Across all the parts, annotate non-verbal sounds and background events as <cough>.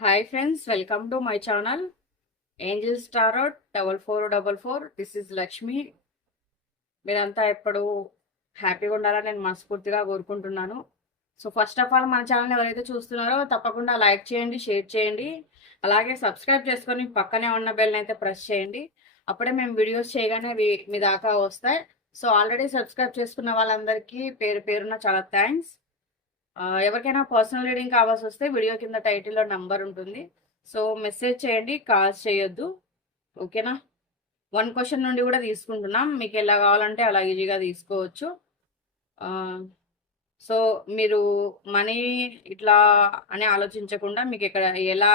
Hi friends welcome to my channel angel star double four double four this is Lakshmi మీరంతా ఎప్పుడు హ్యాపీగా ఉండాలని నేను మనస్ఫూర్తిగా కోరుకుంటున్నాను. సో ఫస్ట్ ఆఫ్ ఆల్ మన ఛానల్ ఎవరైతే చూస్తున్నారో తప్పకుండా లైక్ చేయండి షేర్ చేయండి. అలాగే సబ్స్క్రైబ్ చేసుకొని పక్కనే ఉన్న బెల్ని అయితే ప్రెస్ చేయండి. అప్పుడే మేము వీడియోస్ చేయగానే మీ దాకా వస్తాయి. సో ఆల్రెడీ సబ్స్క్రైబ్ చేసుకున్న వాళ్ళందరికీ పేరు పేరున చాలా థ్యాంక్స్ ఎవరికైనా పర్సనల్ రీడింగ్ కావాల్సి వస్తే వీడియో కింద టైటిల్లో నంబర్ ఉంటుంది. సో మెసేజ్ చేయండి కాల్స్ చేయొద్దు. ఓకేనా వన్ క్వశ్చన్ నుండి కూడా తీసుకుంటున్నాం. మీకు ఎలా కావాలంటే అలా ఈజీగా తీసుకోవచ్చు. సో మీరు మనీ ఇట్లా అని ఆలోచించకుండా మీకు ఎక్కడ ఎలా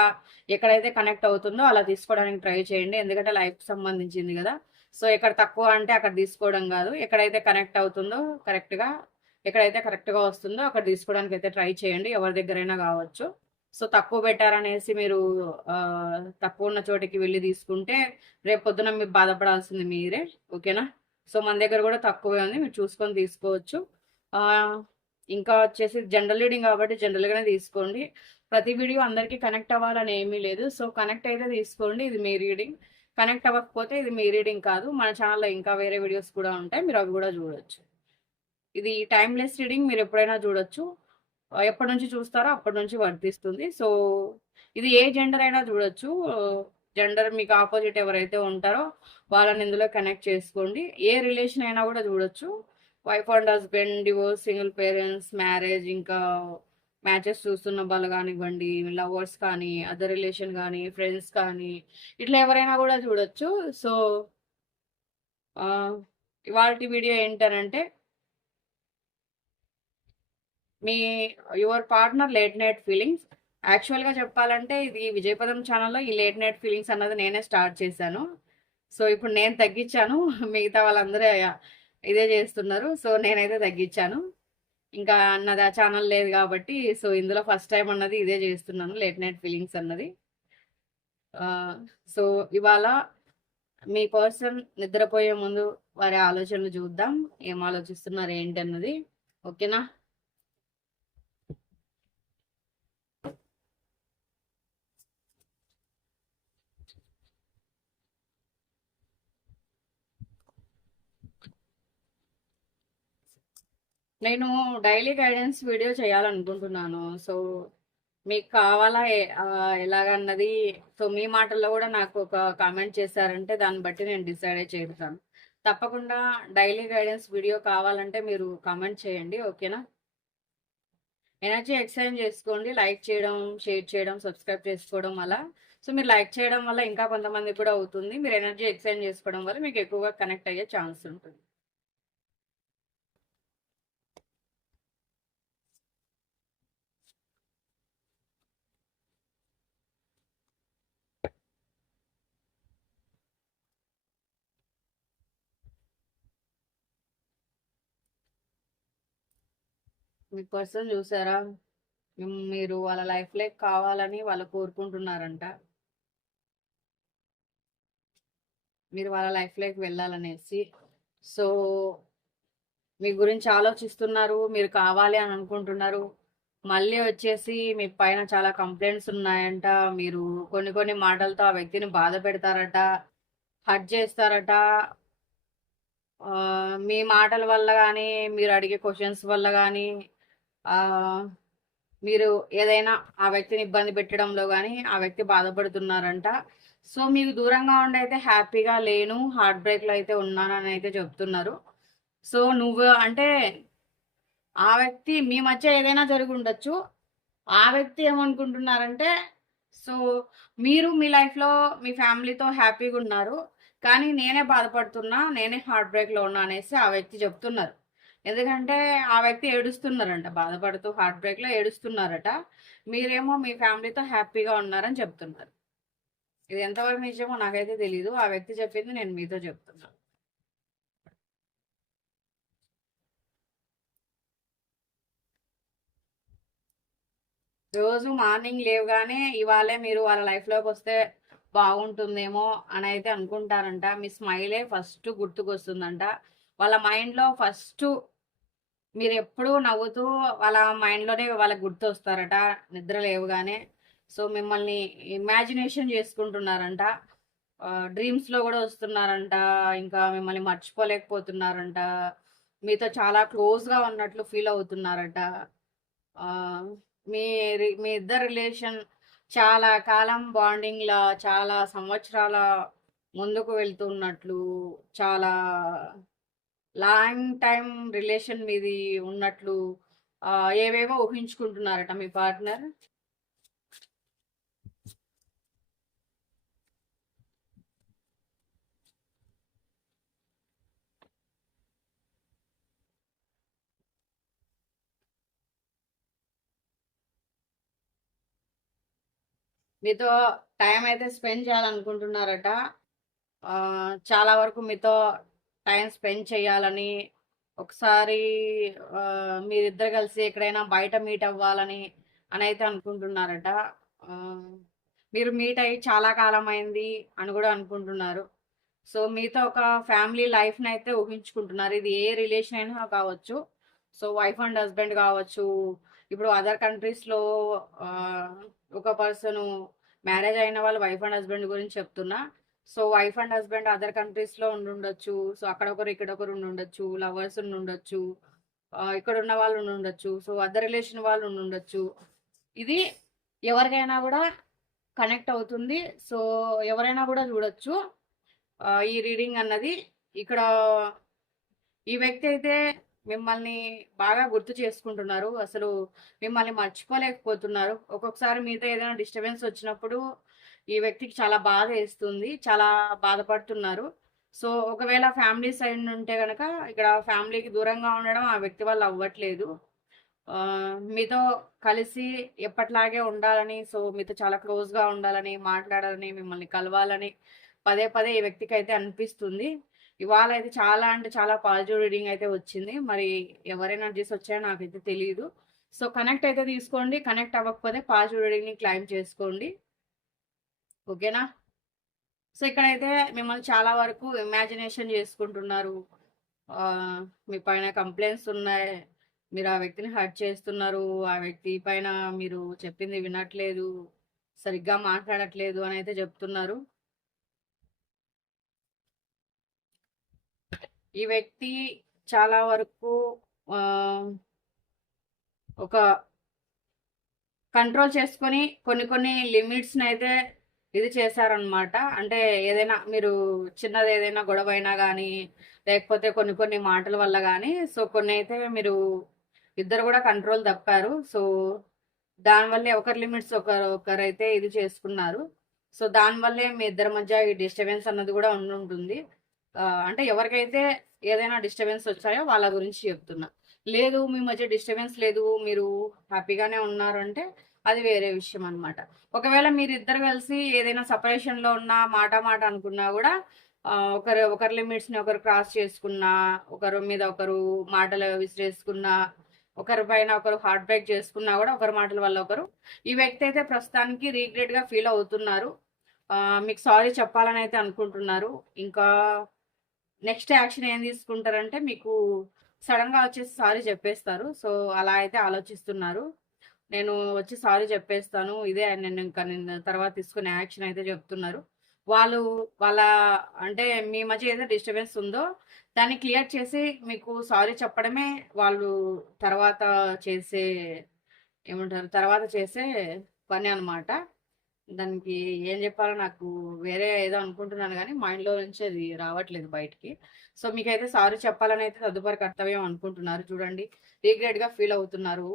ఎక్కడైతే కనెక్ట్ అవుతుందో అలా తీసుకోవడానికి ట్రై చేయండి. ఎందుకంటే లైఫ్ సంబంధించింది కదా. సో ఎక్కడ తక్కువ అంటే అక్కడ తీసుకోవడం కాదు. ఎక్కడైతే కనెక్ట్ అవుతుందో కరెక్ట్గా ఎక్కడైతే కరెక్ట్గా వస్తుందో అక్కడ తీసుకోవడానికి అయితే ట్రై చేయండి. ఎవరి దగ్గరైనా కావచ్చు. సో తక్కువ పెట్టారనేసి మీరు తక్కువ ఉన్న చోటికి వెళ్ళి తీసుకుంటే రేపు పొద్దున మీరు బాధపడాల్సింది మీరే. ఓకేనా? సో మన దగ్గర కూడా తక్కువే ఉంది. మీరు చూసుకొని తీసుకోవచ్చు. ఇంకా వచ్చేసి జనరల్ రీడింగ్ కాబట్టి జనరల్గానే తీసుకోండి. ప్రతి వీడియో అందరికీ కనెక్ట్ అవ్వాలని ఏమీ లేదు. సో కనెక్ట్ అయితే తీసుకోండి. ఇది మీ రీడింగ్. కనెక్ట్ అవ్వకపోతే ఇది మీ రీడింగ్ కాదు. మన ఛానల్లో ఇంకా వేరే వీడియోస్ కూడా ఉంటాయి. మీరు అవి కూడా చూడొచ్చు. ఇది టైమ్లెస్ రీడింగ్ మీరు ఎప్పుడైనా చూడొచ్చు. ఎప్పటి నుంచి చూస్తారో అప్పటి నుంచి వర్తిస్తుంది. సో ఇది ఏ జెండర్ అయినా చూడొచ్చు. జెండర్ మీకు ఆపోజిట్ ఎవరైతే ఉంటారో వాళ్ళని ఇందులో కనెక్ట్ చేసుకోండి. ఏ రిలేషన్ అయినా కూడా చూడొచ్చు. Wife and husband divorce single parents marriage ఇంకా మ్యాచెస్ చూస్తున్న వాళ్ళు కానివ్వండి లవర్స్ కానీ అదర్ రిలేషన్ కానీ ఫ్రెండ్స్ కానీ ఇట్లా ఎవరైనా కూడా చూడొచ్చు. సో ఇవాళ వీడియో ఏంటనంటే మీ your partner late night feelings యాక్చువల్గా చెప్పాలంటే ఇది విజయపదం ఛానల్లో ఈ లేట్ నైట్ ఫీలింగ్స్ అన్నది నేనే స్టార్ట్ చేశాను. సో ఇప్పుడు నేను తగ్గించాను. <laughs> మిగతా వాళ్ళందరూ ఇదే చేస్తున్నారు. సో నేనైతే తగ్గించాను. ఇంకా అన్నది ఆ ఛానల్ లేదు కాబట్టి సో ఇందులో ఫస్ట్ టైం అన్నది ఇదే చేస్తున్నాను లేట్ నైట్ ఫీలింగ్స్ అన్నది. సో ఇవాళ మీ పర్సన్ నిద్రపోయే ముందు వారి ఆలోచనలు చూద్దాం. ఏం ఆలోచిస్తున్నారు ఏంటి అన్నది. ఓకేనా నేను డైలీ గైడెన్స్ వీడియో చేయాలనుకుంటున్నాను. సో మీకు కావాలా ఎలాగన్నది? సో మీ మాటల్లో కూడా నాకు ఒక కామెంట్ చేశారంటే దాన్ని బట్టి నేను డిసైడ్ చేస్తాను తప్పకుండా డైలీ గైడెన్స్ వీడియో కావాలంటే మీరు కామెంట్ చేయండి ఓకేనా? ఎనర్జీ ఎక్స్చేంజ్ చేసుకోండి లైక్ చేయడం షేర్ చేయడం సబ్స్క్రైబ్ చేసుకోవడం వల్ల. సో మీరు లైక్ చేయడం వల్ల ఇంకా కొంతమంది కూడా అవుతుంది. మీరు ఎనర్జీ ఎక్స్చేంజ్ చేసుకోవడం వల్ల మీకు ఎక్కువగా కనెక్ట్ అయ్యే ఛాన్స్ ఉంటుంది. మీ పర్సన్ చూసారా? మీరు వాళ్ళ లైఫ్లో కావాలని వాళ్ళు కోరుకుంటున్నారంట. మీరు వాళ్ళ లైఫ్లోకి వెళ్ళాలనేసి. సో మీ గురించి ఆలోచిస్తున్నారు మీరు కావాలి అని అనుకుంటున్నారు. మళ్ళీ వచ్చేసి మీ పైన చాలా కంప్లైంట్స్ ఉన్నాయంట. మీరు కొన్ని కొన్ని మాటలతో ఆ వ్యక్తిని బాధ పెడతారట హర్ట్ చేస్తారట. మీ మాటల వల్ల కానీ మీరు అడిగే క్వశ్చన్స్ వల్ల కానీ మీరు ఏదైనా ఆ వ్యక్తిని ఇబ్బంది పెట్టడంలో కానీ ఆ వ్యక్తి బాధపడుతున్నారంట. సో మీకు దూరంగా ఉండి అయితే హ్యాపీగా లేను హార్ట్ బ్రేక్లో అయితే ఉన్నానని అయితే చెప్తున్నారు. సో నువ్వు అంటే ఆ వ్యక్తి మీ మధ్య ఏదైనా జరిగి ఉండొచ్చు. ఆ వ్యక్తి ఏమనుకుంటున్నారంటే సో మీరు మీ లైఫ్లో మీ ఫ్యామిలీతో హ్యాపీగా ఉన్నారు. కానీ నేనే బాధపడుతున్నా నేనే హార్ట్ బ్రేక్లో ఉన్నా అనేసి ఆ వ్యక్తి చెప్తున్నారు. ఎందుకంటే ఆ వ్యక్తి ఏడుస్తున్నారంట. బాధపడుతూ హార్ట్ బ్రేక్లో ఏడుస్తున్నారట. మీరేమో మీ ఫ్యామిలీతో హ్యాపీగా ఉన్నారని చెప్తున్నారు. ఇది ఎంతవరకు నిజమో నాకైతే తెలీదు. ఆ వ్యక్తి చెప్పింది నేను మీతో చెప్తున్నాను రోజు మార్నింగ్ లేవగానే ఇవాళే మీరు వాళ్ళ లైఫ్లోకి వస్తే బాగుంటుందేమో అని అయితే అనుకుంటారంట. మీ స్మైలే ఫస్ట్ గుర్తుకొస్తుందంట. వాళ్ళ మైండ్లో ఫస్ట్ మీరు ఎప్పుడూ నవ్వుతూ వాళ్ళ మైండ్లోనే వాళ్ళకి గుర్తు వస్తారట నిద్ర లేవుగానే. సో మిమ్మల్ని ఇమాజినేషన్ చేసుకుంటున్నారంట. డ్రీమ్స్లో కూడా వస్తున్నారంట. ఇంకా మిమ్మల్ని మర్చిపోలేకపోతున్నారంట. మీతో చాలా క్లోజ్గా ఉన్నట్లు ఫీల్ అవుతున్నారట. మీ రి- మీ ఇద్దరు రిలేషన్ చాలా కాలం బాండింగ్లా చాలా సంవత్సరాల ముందుకు వెళ్తున్నట్లు చాలా లాంగ్ టైం రిలేషన్ మీది ఉన్నట్లు ఏవేవో ఊహించుకుంటున్నారట మీ పార్ట్నర్? మీతో టైం అయితే స్పెండ్ చేయాలనుకుంటున్నారట. చాలా వరకు మీతో టైం స్పెండ్ చేయాలని ఒకసారి మీరిద్దరు కలిసి ఎక్కడైనా బయట మీట్ అవ్వాలని అని అయితే అనుకుంటున్నారట మీరు మీట్ అయ్యి చాలా కాలం అయింది అని కూడా అనుకుంటున్నారు. సో మీతో ఒక ఫ్యామిలీ లైఫ్ని అయితే ఊహించుకుంటున్నారు. ఇది ఏ రిలేషన్ అయినా కావచ్చు. సో వైఫ్ అండ్ హస్బెండ్ కావచ్చు. ఇప్పుడు అదర్ కంట్రీస్లో ఒక పర్సన్ మ్యారేజ్ అయిన వాళ్ళు వైఫ్ అండ్ హస్బెండ్ గురించి చెప్తున్నా. So wife and husband other కంట్రీస్లో ఉండుండొచ్చు. సో అక్కడ ఒకరు ఇక్కడ ఒకరు ఉండుండొచ్చు. లవర్స్ ఉండుండొచ్చు. ఇక్కడ ఉన్న వాళ్ళు ఉండుండొచ్చు. సో అదర్ రిలేషన్ వాళ్ళు ఉండుండొచ్చు. ఇది ఎవరికైనా కూడా కనెక్ట్ అవుతుంది. సో ఎవరైనా కూడా చూడొచ్చు. ఈ రీడింగ్ అన్నది ఇక్కడ ఈ వ్యక్తి అయితే మిమ్మల్ని బాగా గుర్తు చేసుకుంటున్నారు. అసలు మిమ్మల్ని మర్చిపోలేకపోతున్నారు. ఒక్కొక్కసారి మీతో ఏదైనా డిస్టర్బెన్స్ వచ్చినప్పుడు ఈ వ్యక్తికి చాలా బాధ వేస్తుంది చాలా బాధపడుతున్నారు. సో ఒకవేళ ఫ్యామిలీ సైడ్ ఉంటే కనుక ఇక్కడ ఫ్యామిలీకి దూరంగా ఉండడం ఆ వ్యక్తి వల్ల అవ్వట్లేదు. మీతో కలిసి ఎప్పట్లాగే ఉండాలని సో మీతో చాలా క్లోజ్గా ఉండాలని మాట్లాడాలని మిమ్మల్ని కలవాలని పదే పదే ఈ వ్యక్తికి అయితే అనిపిస్తుంది. ఇవాళ అయితే చాలా అంటే చాలా పాజిటివ్ రీడింగ్ అయితే వచ్చింది. మరి ఎవరైనా ఎనర్జీస్ వచ్చాయో నాకైతే తెలియదు సో కనెక్ట్ అయితే తీసుకోండి. కనెక్ట్ అవ్వకపోతే పాజిటివ్ రీడింగ్ని క్లైమ్ చేసుకోండి. ఓకేనా? సో ఇక్కడైతే మిమ్మల్ని చాలా వరకు ఇమాజినేషన్ చేసుకుంటున్నారు. మీ పైన కంప్లైంట్స్ ఉన్నాయి. మీరు ఆ వ్యక్తిని హర్ట్ చేస్తున్నారు. ఆ వ్యక్తి పైన మీరు చెప్పింది వినట్లేదు. సరిగ్గా మాట్లాడట్లేదు అని అయితే చెప్తున్నారు. ఈ వ్యక్తి చాలా వరకు ఒక కంట్రోల్ చేసుకొని కొన్ని కొన్ని లిమిట్స్ని అయితే ఇది చేశారనమాట అంటే ఏదైనా మీరు చిన్నది ఏదైనా గొడవ అయినా కానీ లేకపోతే కొన్ని కొన్ని మాటల వల్ల కానీ సో కొన్ని అయితే మీరు ఇద్దరు కూడా కంట్రోల్ తప్పారు. సో దానివల్లే ఒకరి లిమిట్స్ ఒకరు ఒకరైతే ఇది చేసుకున్నారు. సో దానివల్లే మీ ఇద్దరి మధ్య ఈ డిస్టర్బెన్స్ అన్నది కూడా ఉంటుంది. అంటే ఎవరికైతే ఏదైనా డిస్టర్బెన్స్ వచ్చాయో వాళ్ళ గురించి చెప్తున్నా. లేదు మీ మధ్య డిస్టర్బెన్స్ లేదు మీరు హ్యాపీగానే ఉన్నారంటే అది వేరే విషయం అన్నమాట. ఒకవేళ మీరు ఇద్దరు కలిసి ఏదైనా సపరేషన్లో లో ఉన్నా మాట మాట అనుకున్నా కూడా ఒకరు ఒకరి లిమిట్స్ని ఒకరు క్రాస్ చేసుకున్నా ఒకరు మీద ఒకరు మాటలు విసిరేసుకున్నా ఒకరి పైన ఒకరు హార్ట్ బ్రేక్ చేసుకున్నా కూడా ఒకరి మాటల వల్ల ఒకరు ఈ వ్యక్తి అయితే ప్రస్తుతానికి రీగ్రెట్గా ఫీల్ అవుతున్నారు. మీకు సారీ చెప్పాలని అయితే అనుకుంటున్నారు. ఇంకా నెక్స్ట్ యాక్షన్ ఏం తీసుకుంటారంటే మీకు సడన్గా వచ్చేసి సారీ చెప్పేస్తారు. సో అలా అయితే ఆలోచిస్తున్నారు. నేను వచ్చి సారీ చెప్పేస్తాను. ఇదే నేను ఇంకా నేను తర్వాత తీసుకునే యాక్షన్ అయితే చెప్తున్నారు. వాళ్ళు వాళ్ళ అంటే మీ మధ్య ఏదైనా డిస్టర్బెన్స్ ఉందో దాన్ని క్లియర్ చేసి మీకు సారీ చెప్పడమే వాళ్ళు తర్వాత చేసే ఏమంటారు? తర్వాత చేసే పని అనమాట దానికి ఏం చెప్పాలో నాకు వేరే ఏదో అనుకుంటున్నాను కానీ మైండ్లో నుంచి అది రావట్లేదు బయటికి. సో మీకైతే సారీ చెప్పాలని అయితే తదుపరి కర్తవ్యం అనుకుంటున్నారు. చూడండి. రీగ్రెట్గా ఫీల్ అవుతున్నారు.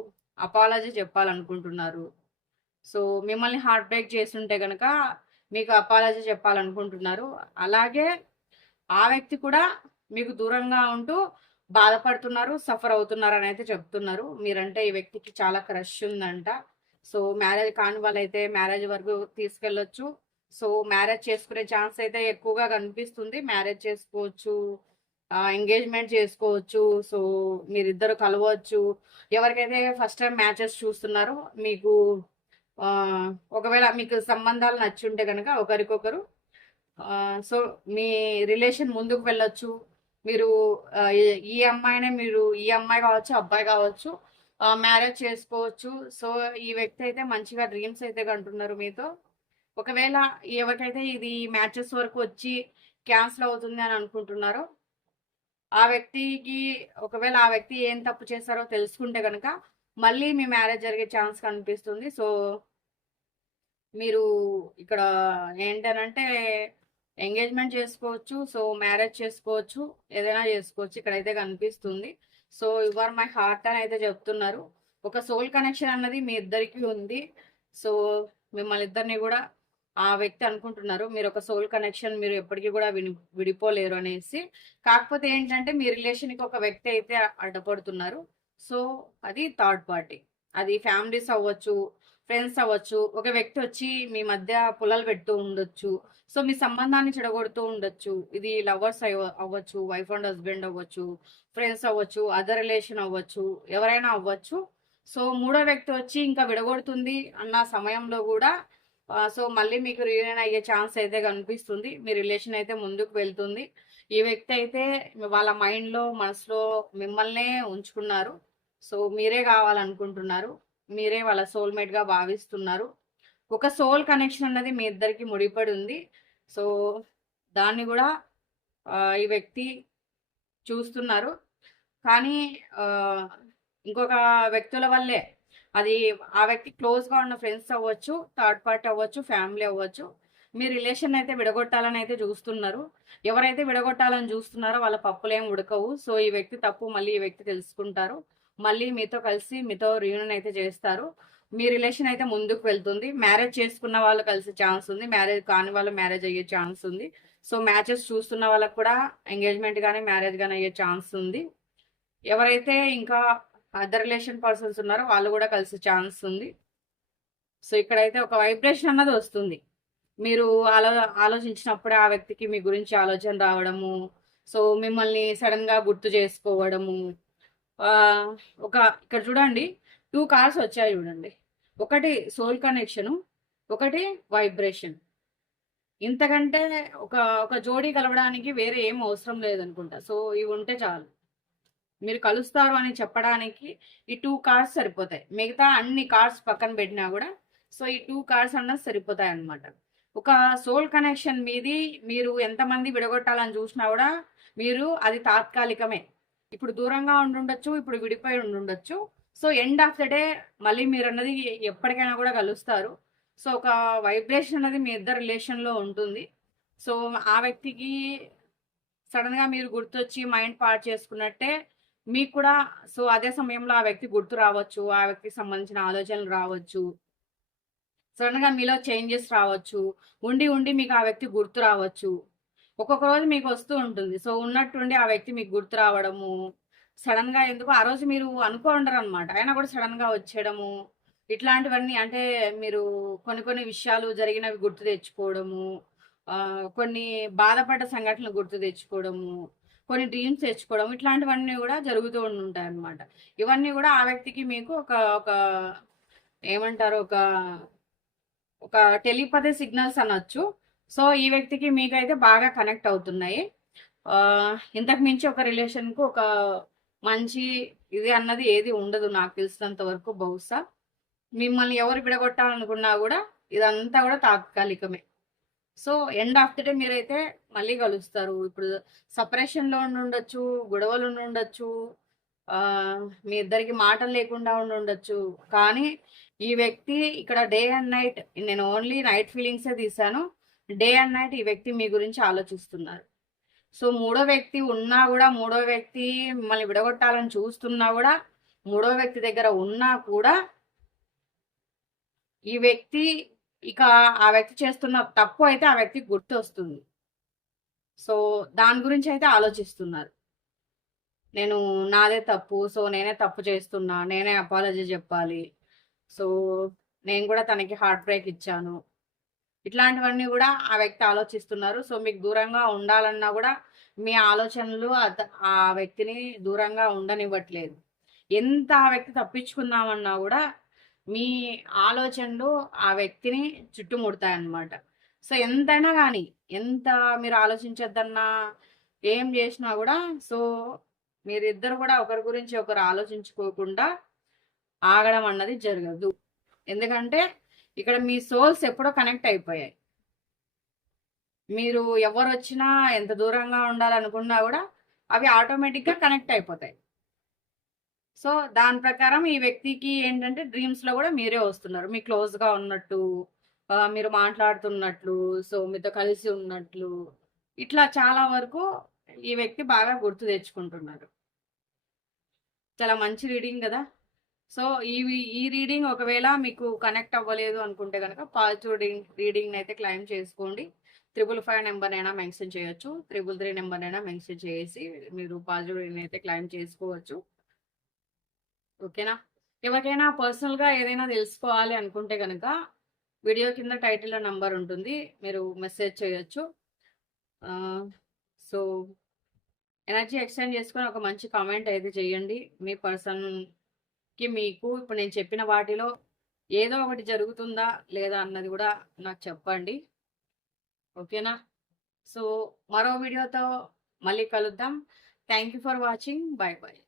అపాలజీ చెప్పాలనుకుంటున్నారు. సో మిమ్మల్ని హార్ట్ బ్రేక్ చేస్తుంటే కనుక మీకు అపాలజీ చెప్పాలనుకుంటున్నారు. అలాగే ఆ వ్యక్తి కూడా మీకు దూరంగా ఉంటూ బాధపడుతున్నారు సఫర్ అవుతున్నారు అని అయితే చెప్తున్నారు. మీరంటే ఈ వ్యక్తికి చాలా క్రష్ ఉందంట. సో మ్యారేజ్ కాని వాళ్ళైతే మ్యారేజ్ వరకు తీసుకెళ్ళొచ్చు. సో మ్యారేజ్ చేసుకునే ఛాన్స్ అయితే ఎక్కువగా కనిపిస్తుంది. మ్యారేజ్ చేసుకోవచ్చు. ఎంగేజ్మెంట్ చేసుకోవచ్చు. సో మీరిద్దరు కలవచ్చు. ఎవరికైతే ఫస్ట్ టైం మ్యాచెస్ చూస్తున్నారో మీకు ఒకవేళ మీకు సంబంధాలు నచ్చుంటే కనుక ఒకరికొకరు సో మీ రిలేషన్ ముందుకు వెళ్ళొచ్చు. మీరు ఈ అమ్మాయినే మీరు ఈ అమ్మాయి కావచ్చు అబ్బాయి కావచ్చు మ్యారేజ్ చేసుకోవచ్చు. సో ఈ వ్యక్తి అయితే మంచిగా డ్రీమ్స్ అయితే కంటున్నారు మీతో. ఒకవేళ ఎవరికైతే ఇది మ్యాచెస్ వరకు వచ్చి క్యాన్సిల్ అవుతుంది అని అనుకుంటున్నారో ఆ వ్యక్తికి ఒకవేళ ఆ వ్యక్తి ఏం తప్పు చేస్తారో తెలుసుకుంటే కనుక మళ్ళీ మీ మ్యారేజ్ జరిగే ఛాన్స్ కనిపిస్తుంది. సో మీరు ఇక్కడ ఏంటనంటే ఎంగేజ్మెంట్ చేసుకోవచ్చు సో మ్యారేజ్ చేసుకోవచ్చు ఏదైనా చేసుకోవచ్చు ఇక్కడైతే కనిపిస్తుంది. సో యువర్ మై హార్ట్ అని అయితే చెప్తున్నారు. ఒక సోల్ కనెక్షన్ అన్నది మీ ఇద్దరికి ఉంది. సో మిమ్మల్ని ఇద్దరిని కూడా ఆ వ్యక్తి అనుకుంటున్నారు మీరు ఒక సోల్ కనెక్షన్ మీరు ఎప్పటికీ కూడా విని విడిపోలేరు అనేసి. కాకపోతే ఏంటంటే మీ రిలేషన్కి ఒక వ్యక్తి అయితే అడ్డపడుతున్నారు. సో అది థర్డ్ పార్టీ అది ఫ్యామిలీస్ అవ్వచ్చు ఫ్రెండ్స్ అవ్వచ్చు ఒక వ్యక్తి వచ్చి మీ మధ్య పుల్లలు పెడుతూ ఉండొచ్చు సో మీ సంబంధాన్ని చెడగొడుతూ ఉండొచ్చు. ఇది లవర్స్ అవ్వచ్చు వైఫ్ అండ్ హస్బెండ్ అవ్వచ్చు ఫ్రెండ్స్ అవ్వచ్చు అదర్ రిలేషన్ అవ్వచ్చు ఎవరైనా అవ్వచ్చు. సో మూడో వ్యక్తి వచ్చి ఇంకా విడగొడుతుంది అన్న సమయంలో కూడా సో మళ్ళీ మీకు రీయూనియన్ అయ్యే ఛాన్స్ అయితే కనిపిస్తుంది. మీ రిలేషన్ అయితే ముందుకు వెళ్తుంది. ఈ వ్యక్తి అయితే వాళ్ళ మైండ్లో మనసులో మిమ్మల్నే ఉంచుకున్నారు. సో మీరే కావాలనుకుంటున్నారు. మీరే వాళ్ళ సోల్మేట్గా భావిస్తున్నారు. ఒక సోల్ కనెక్షన్ అన్నది మీ ఇద్దరికి ముడిపడి ఉంది. సో దాన్ని కూడా ఈ వ్యక్తి చూస్తున్నారు. కానీ ఇంకొక వ్యక్తుల వల్లే అది ఆ వ్యక్తి క్లోజ్గా ఉన్న ఫ్రెండ్స్ అవ్వచ్చు థర్డ్ పార్టీ అవ్వచ్చు ఫ్యామిలీ అవ్వచ్చు. మీ రిలేషన్ అయితే విడగొట్టాలని అయితే చూస్తున్నారు. ఎవరైతే విడగొట్టాలని చూస్తున్నారో వాళ్ళ పప్పులేం ఉడకవు. సో ఈ వ్యక్తి తప్పు మళ్ళీ ఈ వ్యక్తి తెలుసుకుంటారు. మళ్ళీ మీతో కలిసి మీతో రియూనియన్ అయితే చేస్తారు. మీ రిలేషన్ అయితే ముందుకు వెళ్తుంది. మ్యారేజ్ చేసుకున్న వాళ్ళు కలిసి ఛాన్స్ ఉంది. మ్యారేజ్ కాని వాళ్ళు మ్యారేజ్ అయ్యే ఛాన్స్ ఉంది. సో మ్యాచెస్ చూస్తున్న వాళ్ళకి కూడా ఎంగేజ్మెంట్ కానీ మ్యారేజ్ కానీ అయ్యే ఛాన్స్ ఉంది. ఎవరైతే ఇంకా అదర్ రిలేషన్ పర్సన్స్ ఉన్నారో వాళ్ళు కూడా కలిసే ఛాన్స్ ఉంది. సో ఇక్కడైతే ఒక వైబ్రేషన్ అన్నది వస్తుంది. మీరు ఆలో ఆలోచించినప్పుడే ఆ వ్యక్తికి మీ గురించి ఆలోచన రావడము సో మిమ్మల్ని సడన్గా గుర్తు చేసుకోవడము. ఒక ఇక్కడ చూడండి టూ కార్స్ వచ్చాయి చూడండి. ఒకటి సోల్ కనెక్షను ఒకటి వైబ్రేషన్ ఇంతకంటే ఒక ఒక జోడీ కలవడానికి వేరే ఏం అవసరం లేదనుకుంటా. సో ఇవి ఉంటే చాలు. మీరు కలుస్తారు అని చెప్పడానికి ఈ టూ కార్డ్స్ సరిపోతాయి. మిగతా అన్ని కార్డ్స్ పక్కన పెట్టినా కూడా సో ఈ టూ కార్డ్స్ అన్నా సరిపోతాయి అనమాట ఒక సోల్ కనెక్షన్ మీది మీరు ఎంతమంది విడగొట్టాలని చూసినా కూడా మీరు అది తాత్కాలికమే. ఇప్పుడు దూరంగా ఉండుండొచ్చు ఇప్పుడు విడిపోయి ఉండుండొచ్చు. So end of the day మళ్ళీ మీరు అన్నది ఎప్పటికైనా కూడా కలుస్తారు. సో ఒక వైబ్రేషన్ అనేది మీ ఇద్దరు రిలేషన్లో ఉంటుంది. సో ఆ వ్యక్తికి సడన్గా మీరు గుర్తొచ్చి మైండ్ పాడు చేసుకున్నట్టే మీకు కూడా సో అదే సమయంలో ఆ వ్యక్తి గుర్తు రావచ్చు ఆ వ్యక్తికి సంబంధించిన ఆలోచనలు రావచ్చు. సడన్గా మీలో చేంజెస్ రావచ్చు ఉండి ఉండి మీకు ఆ వ్యక్తి గుర్తు రావచ్చు. ఒక్కొక్క రోజు మీకు వస్తూ ఉంటుంది. సో ఉన్నట్టుండి ఆ వ్యక్తి మీకు గుర్తు రావడము సడన్గా ఎందుకు ఆ రోజు మీరు అనుకోండరు అనమాట అయినా కూడా సడన్గా వచ్చేయడము ఇట్లాంటివన్నీ అంటే మీరు కొన్ని కొన్ని విషయాలు జరిగినవి గుర్తు తెచ్చుకోవడము కొన్ని బాధపడ్డ సంఘటనలు గుర్తు తెచ్చుకోవడము కొన్ని డ్రీమ్స్ తెచ్చుకోవడం ఇట్లాంటివన్నీ కూడా జరుగుతూ ఉంటాయి అన్నమాట ఇవన్నీ కూడా ఆ వ్యక్తికి మీకు ఒక ఒక ఏమంటారు ఒక ఒక టెలిపతి సిగ్నల్స్ అనొచ్చు. సో ఈ వ్యక్తికి మీకైతే బాగా కనెక్ట్ అవుతున్నాయి. ఇంతకు మించి ఒక రిలేషన్కు ఒక మంచి ఇది అన్నది ఏది ఉండదు నాకు తెలిసినంత వరకు బహుశా. మిమ్మల్ని ఎవరు విడగొట్టాలనుకున్నా కూడా ఇదంతా కూడా తాత్కాలికమే. So end of the day మీరైతే మళ్ళీ కలుస్తారు. ఇప్పుడు సపరేషన్లో ఉండి ఉండొచ్చు గొడవలు ఉండి ఉండొచ్చు మీ ఇద్దరికి మాటలు లేకుండా ఉండి ఉండొచ్చు. కానీ ఈ వ్యక్తి ఇక్కడ డే అండ్ నైట్ నేను ఓన్లీ నైట్ ఫీలింగ్సే తీసాను డే అండ్ నైట్ ఈ వ్యక్తి మీ గురించి ఆలోచిస్తున్నారు. సో మూడో వ్యక్తి ఉన్నా కూడా మూడో వ్యక్తి మిమ్మల్ని విడగొట్టాలని చూస్తున్నా కూడా మూడో వ్యక్తి దగ్గర ఉన్నా కూడా ఈ వ్యక్తి ఇక ఆ వ్యక్తి చేస్తున్న తప్పు అయితే ఆ వ్యక్తికి గుర్తు వస్తుంది. సో దాని గురించి అయితే ఆలోచిస్తున్నారు. నేను నాదే తప్పు సో నేనే తప్పు చేస్తున్నా నేనే అపాలజీ చెప్పాలి సో నేను కూడా తనకి హార్ట్ బ్రేక్ ఇచ్చాను. ఇట్లాంటివన్నీ కూడా ఆ వ్యక్తి ఆలోచిస్తున్నారు. సో మీకు దూరంగా ఉండాలన్నా కూడా మీ ఆలోచనలు ఆ వ్యక్తిని దూరంగా ఉండనివ్వట్లేదు. ఎంత ఆ వ్యక్తి తప్పించుకుందామన్నా కూడా మీ ఆలోచనలు ఆ వ్యక్తిని చుట్టుముడతాయన్నమాట. సో ఎంతైనా కానీ ఎంత మీరు ఆలోచించొద్దన్నా ఏం చేసినా కూడా సో మీరిద్దరు కూడా ఒకరి గురించి ఒకరు ఆలోచించుకోకుండా ఆగడం అన్నది జరగదు. ఎందుకంటే ఇక్కడ మీ సోల్స్ ఎప్పుడో కనెక్ట్ అయిపోయాయి. మీరు ఎవరు వచ్చినా ఎంత దూరంగా ఉండాలనుకున్నా కూడా అవి ఆటోమేటిక్గా కనెక్ట్ అయిపోతాయి. సో దాని ప్రకారం ఈ వ్యక్తికి ఏంటంటే డ్రీమ్స్లో కూడా మీరే వస్తున్నారు. మీ క్లోజ్గా ఉన్నట్టు మీరు మాట్లాడుతున్నట్లు సో మీతో కలిసి ఉన్నట్లు. ఇట్లా చాలా వరకు ఈ వ్యక్తి బాగా గుర్తు తెచ్చుకుంటున్నారు. చాలా మంచి రీడింగ్ కదా. సో ఈ ఈ రీడింగ్ ఒకవేళ మీకు కనెక్ట్ అవ్వలేదు అనుకుంటే కనుక పాజిటివ్ రీడింగ్ రీడింగ్ అయితే క్లైమ్ చేసుకోండి. త్రిబుల్ ఫైవ్ నెంబర్ అయినా మెన్షన్ చేయొచ్చు. త్రిబుల్ త్రీ నెంబర్ అయినా మెన్షన్ చేసి మీరు పాజిటివ్ రీడింగ్ అయితే క్లైమ్ చేసుకోవచ్చు. ఓకేనా? ఎవరికైనా పర్సనల్గా ఏదైనా తెలుసుకోవాలి అనుకుంటే కనుక వీడియో కింద టైటిల్లో నంబర్ ఉంటుంది. మీరు మెసేజ్ చేయొచ్చు. సో ఎనర్జీ ఎక్స్చేంజ్ చేసుకొని ఒక మంచి కామెంట్ అయితే చేయండి. మీ పర్సన్కి మీకు ఇప్పుడు నేను చెప్పిన వాటిలో ఏదో ఒకటి జరుగుతుందా లేదా అన్నది కూడా నాకు చెప్పండి. ఓకేనా? సో మరో వీడియోతో మళ్ళీ కలుద్దాం. Thank you for watching bye bye